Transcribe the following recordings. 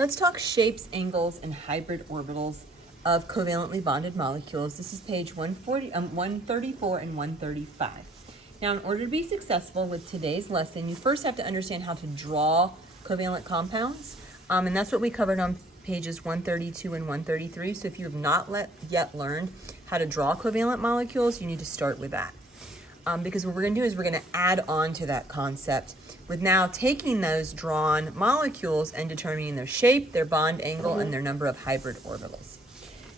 Let's talk shapes, angles, and hybrid orbitals of covalently bonded molecules. This is page 134 and 135. Now, in order to be successful with today's lesson, you first have to understand how to draw covalent compounds, and that's what we covered on pages 132 and 133. So if you have not yet learned how to draw covalent molecules, you need to start with that. Because what we're going to do is we're going to add on to that concept with now taking those drawn molecules and determining their shape, their bond angle, and their number of hybrid orbitals.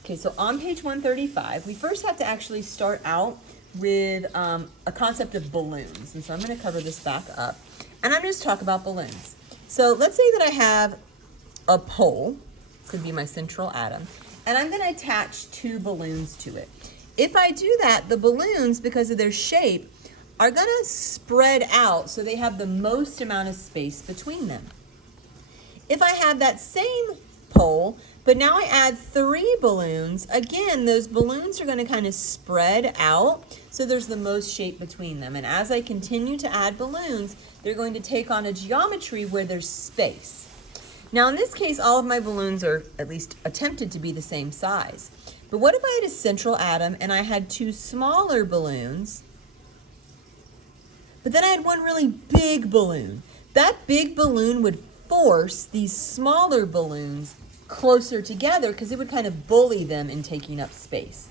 Okay, so on page 135, we first have to actually start out with a concept of balloons. And so I'm going to cover this back up. And I'm going to talk about balloons. So let's say that I have a pole, could be my central atom, and I'm going to attach two balloons to it. If I do that, the balloons, because of their shape, are going to spread out so they have the most amount of space between them. If I have that same pole, but now I add three balloons, again, those balloons are going to kind of spread out so there's the most shape between them. And as I continue to add balloons, they're going to take on a geometry where there's space. Now, in this case, all of my balloons are at least attempted to be the same size. But what if I had a central atom and I had two smaller balloons, but then I had one really big balloon? That big balloon would force these smaller balloons closer together because it would kind of bully them in taking up space.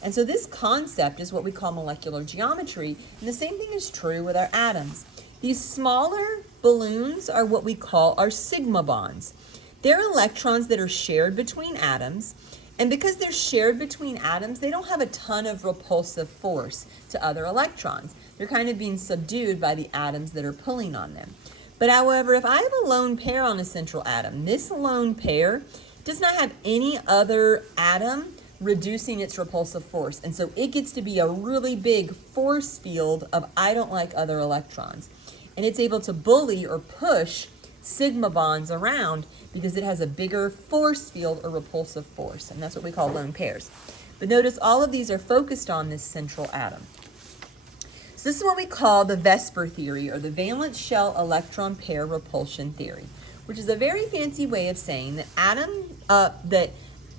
And so this concept is what we call molecular geometry, and the same thing is true with our atoms. These smaller balloons are what we call our sigma bonds. They're electrons that are shared between atoms, and because they're shared between atoms, they don't have a ton of repulsive force to other electrons. They're kind of being subdued by the atoms that are pulling on them. But however, if I have a lone pair on a central atom, this lone pair does not have any other atom reducing its repulsive force. And so it gets to be a really big force field of I don't like other electrons. And it's able to bully or push sigma bonds around because it has a bigger force field or repulsive force, and that's what we call lone pairs. But notice all of these are focused on this central atom. So this is what we call the VSEPR theory, or the valence shell electron pair repulsion theory, which is a very fancy way of saying that that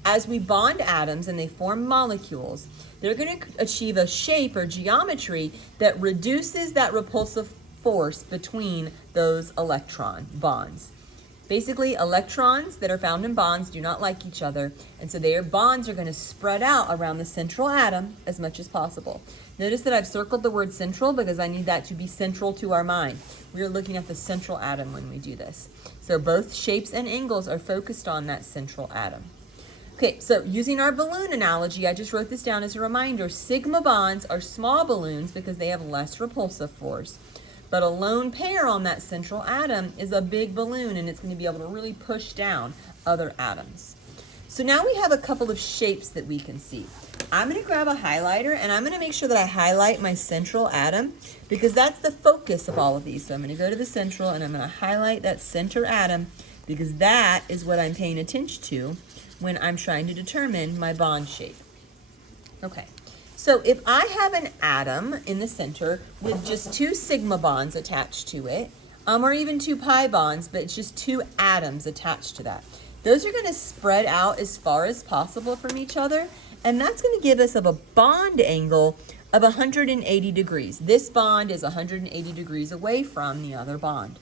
as we bond atoms and they form molecules, they're going to achieve a shape or geometry that reduces that repulsive force between those electron bonds. Basically, electrons that are found in bonds do not like each other, and so their bonds are going to spread out around the central atom as much as possible. Notice that I've circled the word central because I need that to be central to our mind. We are looking at the central atom when we do this. So both shapes and angles are focused on that central atom. Okay, so using our balloon analogy, I just wrote this down as a reminder. Sigma bonds are small balloons because they have less repulsive force. But a lone pair on that central atom is a big balloon, and it's going to be able to really push down other atoms. So now we have a couple of shapes that we can see. I'm going to grab a highlighter, and I'm going to make sure that I highlight my central atom because that's the focus of all of these. So I'm going to go to the central, and I'm going to highlight that center atom because that is what I'm paying attention to when I'm trying to determine my bond shape. Okay. So if I have an atom in the center with just two sigma bonds attached to it, or even two pi bonds, but it's just two atoms attached to that, those are going to spread out as far as possible from each other, and that's going to give us a bond angle of 180 degrees. This bond is 180 degrees away from the other bond.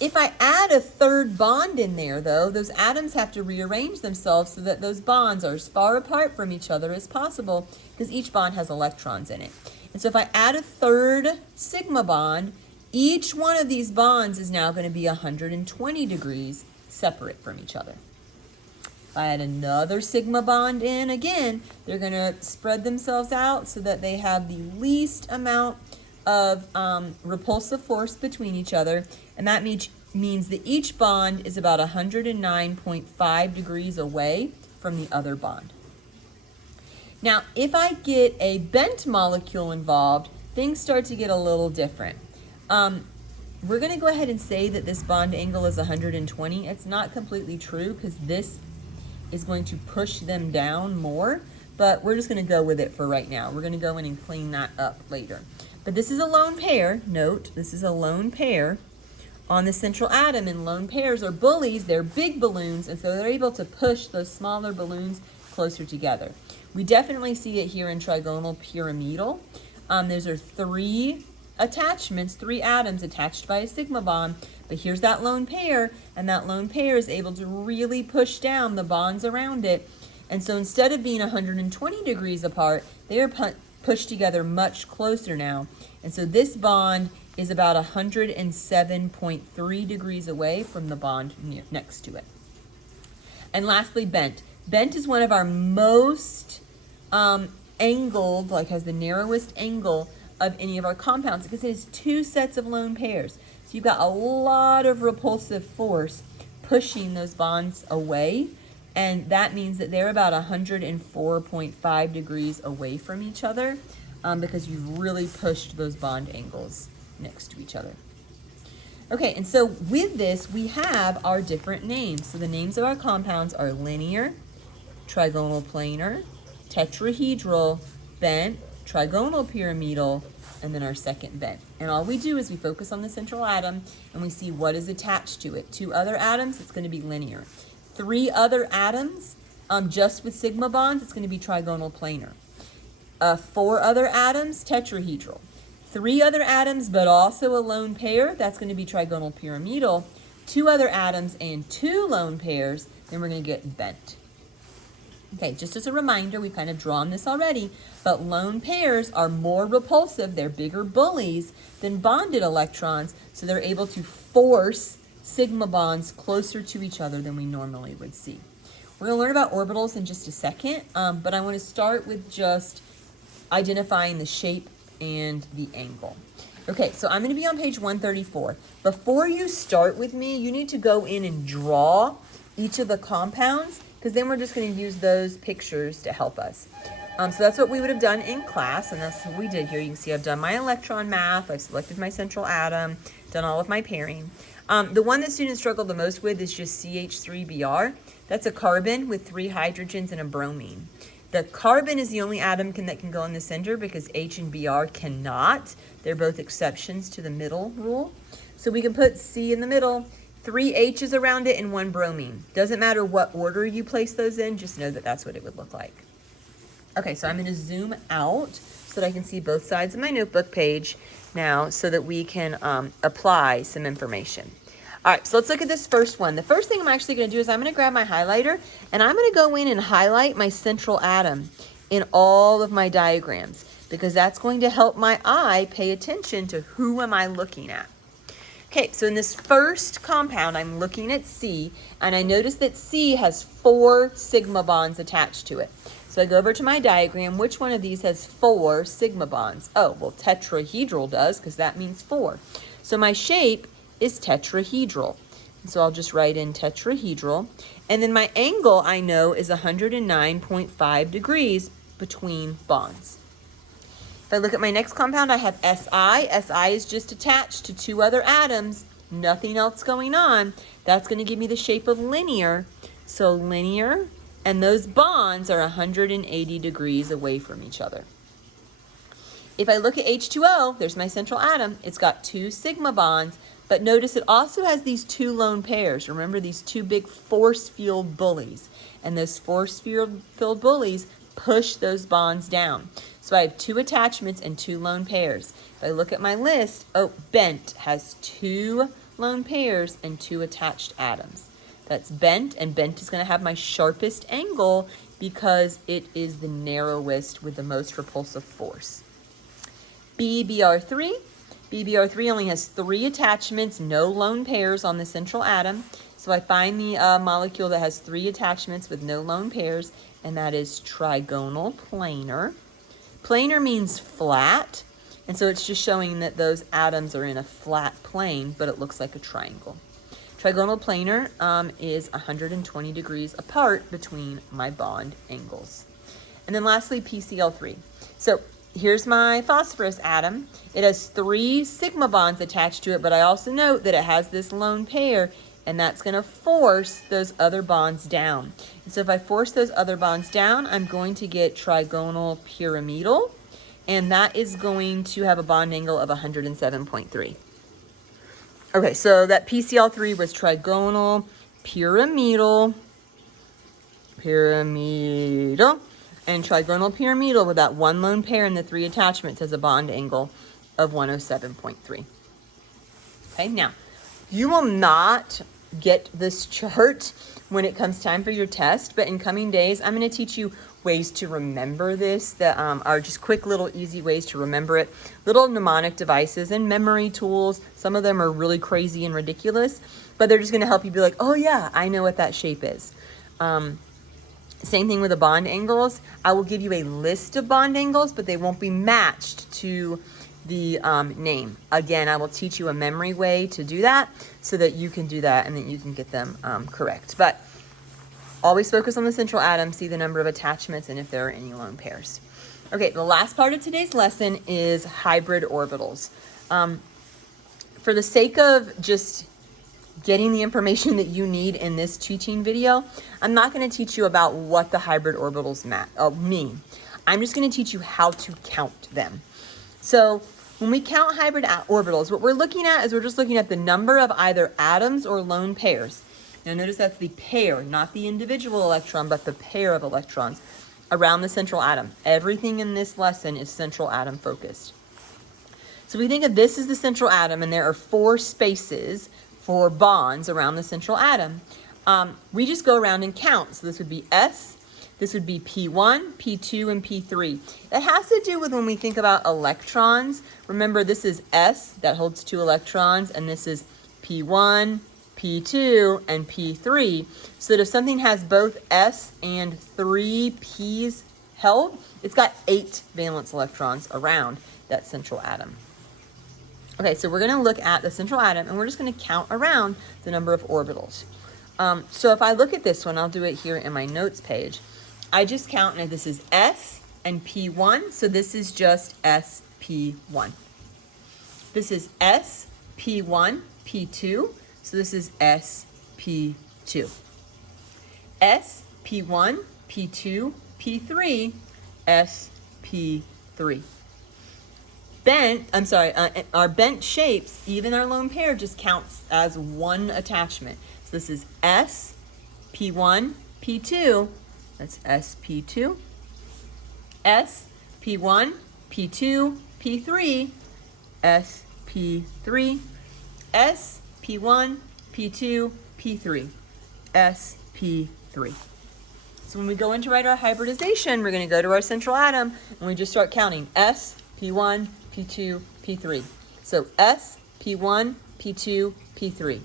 If I add a third bond in there, though, those atoms have to rearrange themselves so that those bonds are as far apart from each other as possible because each bond has electrons in it. And so if I add a third sigma bond, each one of these bonds is now going to be 120 degrees separate from each other. If I add another sigma bond in, again, they're going to spread themselves out so that they have the least amount of repulsive force between each other, and that means that each bond is about 109.5 degrees away from the other bond. Now, if I get a bent molecule involved, things start to get a little different. We're going to go ahead and say that this bond angle is 120. It's not completely true because this is going to push them down more, but we're just going to go with it for right now. We're going to go in and clean that up later. But this is a lone pair. Note, this is a lone pair on the central atom, and lone pairs are bullies. They're big balloons, and so they're able to push those smaller balloons closer together. We definitely see it here in trigonal pyramidal. Those are three attachments, three atoms attached by a sigma bond, but here's that lone pair, and that lone pair is able to really push down the bonds around it. And so instead of being 120 degrees apart, they are pushed together much closer now. And so this bond is about 107.3 degrees away from the bond next to it. And lastly, bent. Bent is one of our most angled, like has the narrowest angle of any of our compounds, because it has two sets of lone pairs. So you've got a lot of repulsive force pushing those bonds away, and that means that they're about 104.5 degrees away from each other because you've really pushed those bond angles next to each other. Okay, and so with this, we have our different names. So the names of our compounds are linear, trigonal planar, tetrahedral, bent, trigonal pyramidal, and then our second bent. And all we do is we focus on the central atom and we see what is attached to it. Two other atoms, it's going to be linear. Three other atoms, just with sigma bonds, it's going to be trigonal planar. Four other atoms, tetrahedral. Three other atoms, but also a lone pair, that's going to be trigonal pyramidal. Two other atoms and two lone pairs, then we're going to get bent. Okay, just as a reminder, we've kind of drawn this already, but lone pairs are more repulsive, they're bigger bullies than bonded electrons, so they're able to force sigma bonds closer to each other than we normally would see. We're going to learn about orbitals in just a second, but I want to start with just identifying the shape and the angle. Okay, so I'm going to be on page 134. Before you start with me, you need to go in and draw each of the compounds, because then we're just going to use those pictures to help us. So that's what we would have done in class, and that's what we did here. You can see I've done my electron math, I've selected my central atom, done all of my pairing. The one that students struggle the most with is just CH3Br. That's a carbon with 3 hydrogens and a bromine. The carbon is the only atom that can go in the center because H and Br cannot. They're both exceptions to the middle rule. So we can put C in the middle, 3 H's around it, and 1 bromine. Doesn't matter what order you place those in, just know that that's what it would look like. Okay, so I'm going to zoom out so that I can see both sides of my notebook page now so that we can apply some information. All right, so let's look at this first one. The first thing I'm actually going to do is I'm going to grab my highlighter and I'm going to go in and highlight my central atom in all of my diagrams because that's going to help my eye pay attention to who am I looking at. Okay, so in this first compound, I'm looking at C, and I notice that C has 4 sigma bonds attached to it. So I go over to my diagram. Which one of these has 4 sigma bonds? Oh, well, tetrahedral does, because that means 4. So my shape is tetrahedral. And so I'll just write in tetrahedral. And then my angle, I know, is 109.5 degrees between bonds. If I look at my next compound, I have Si. Si is just attached to 2 other atoms, nothing else going on. That's going to give me the shape of linear. So linear, and those bonds are 180 degrees away from each other. If I look at H2O, there's my central atom. It's got 2 sigma bonds, but notice it also has these 2 lone pairs. Remember these 2 big force field bullies, and those force field bullies push those bonds down. So I have 2 attachments and 2 lone pairs. If I look at my list, oh, bent has 2 lone pairs and 2 attached atoms. That's bent, and bent is going to have my sharpest angle because it is the narrowest with the most repulsive force. BBr3. BBr3 only has 3 attachments, no lone pairs on the central atom. So I find the molecule that has 3 attachments with no lone pairs, and that is trigonal planar. Planar means flat, and so it's just showing that those atoms are in a flat plane, but it looks like a triangle. Trigonal planar is 120 degrees apart between my bond angles. And then lastly, PCl3. So here's my phosphorus atom. It has 3 sigma bonds attached to it, but I also note that it has this lone pair, and that's going to force those other bonds down. And so if I force those other bonds down, I'm going to get trigonal pyramidal, and that is going to have a bond angle of 107.3. Okay, so that PCl3 was trigonal, pyramidal, and trigonal pyramidal with that one lone pair and the 3 attachments has a bond angle of 107.3. Okay, now you will not get this chart when it comes time for your test, but in coming days, I'm going to teach you ways to remember this that are just quick little easy ways to remember it. Little mnemonic devices and memory tools. Some of them are really crazy and ridiculous, but they're just going to help you be like, oh yeah, I know what that shape is. Same thing with the bond angles. I will give you a list of bond angles, but they won't be matched to the name. Again, I will teach you a memory way to do that so that you can do that and that you can get them correct. But always focus on the central atom, see the number of attachments, and if there are any lone pairs. Okay, the last part of today's lesson is hybrid orbitals. For the sake of just getting the information that you need in this teaching video, I'm not going to teach you about what the hybrid orbitals mean. I'm just going to teach you how to count them. So when we count hybrid orbitals, what we're looking at is we're just looking at the number of either atoms or lone pairs. Now notice that's the pair, not the individual electron, but the pair of electrons around the central atom. Everything in this lesson is central atom focused. So we think of this as the central atom, and there are 4 spaces for bonds around the central atom. We just go around and count. So this would be S, this would be P1, P2, and P3. That has to do with when we think about electrons. Remember, this is S, that holds 2 electrons, and this is P1, P2, and P3. So that if something has both S and 3 P's held, it's got 8 valence electrons around that central atom. Okay, so we're going to look at the central atom, and we're just going to count around the number of orbitals. So if I look at this one, I'll do it here in my notes page. I just count, and this is S and P1, so this is just SP1. This is S, P1, P2, so this is SP2. S, P1, P2, P3, SP3. Our bent shapes, even our lone pair, just counts as one attachment. So this is S, P1, P2, that's SP2. S, P1, P2, P3, SP3. S, P1, P2, P3, SP3. So when we go in to write our hybridization, we're going to go to our central atom, and we just start counting S, P1, P2, P3. So S, P1, P2, P3,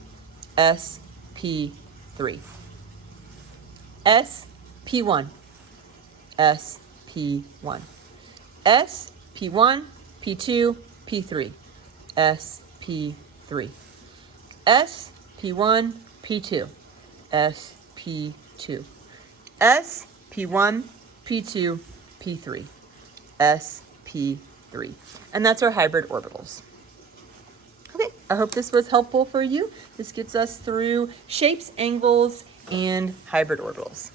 SP3. S, P1, SP1. S, P1, P2, P3, SP3. S, P1, P2, SP2. S, P1, P2, P3, SP3. And that's our hybrid orbitals. Okay, I hope this was helpful for you. This gets us through shapes, angles, and hybrid orbitals.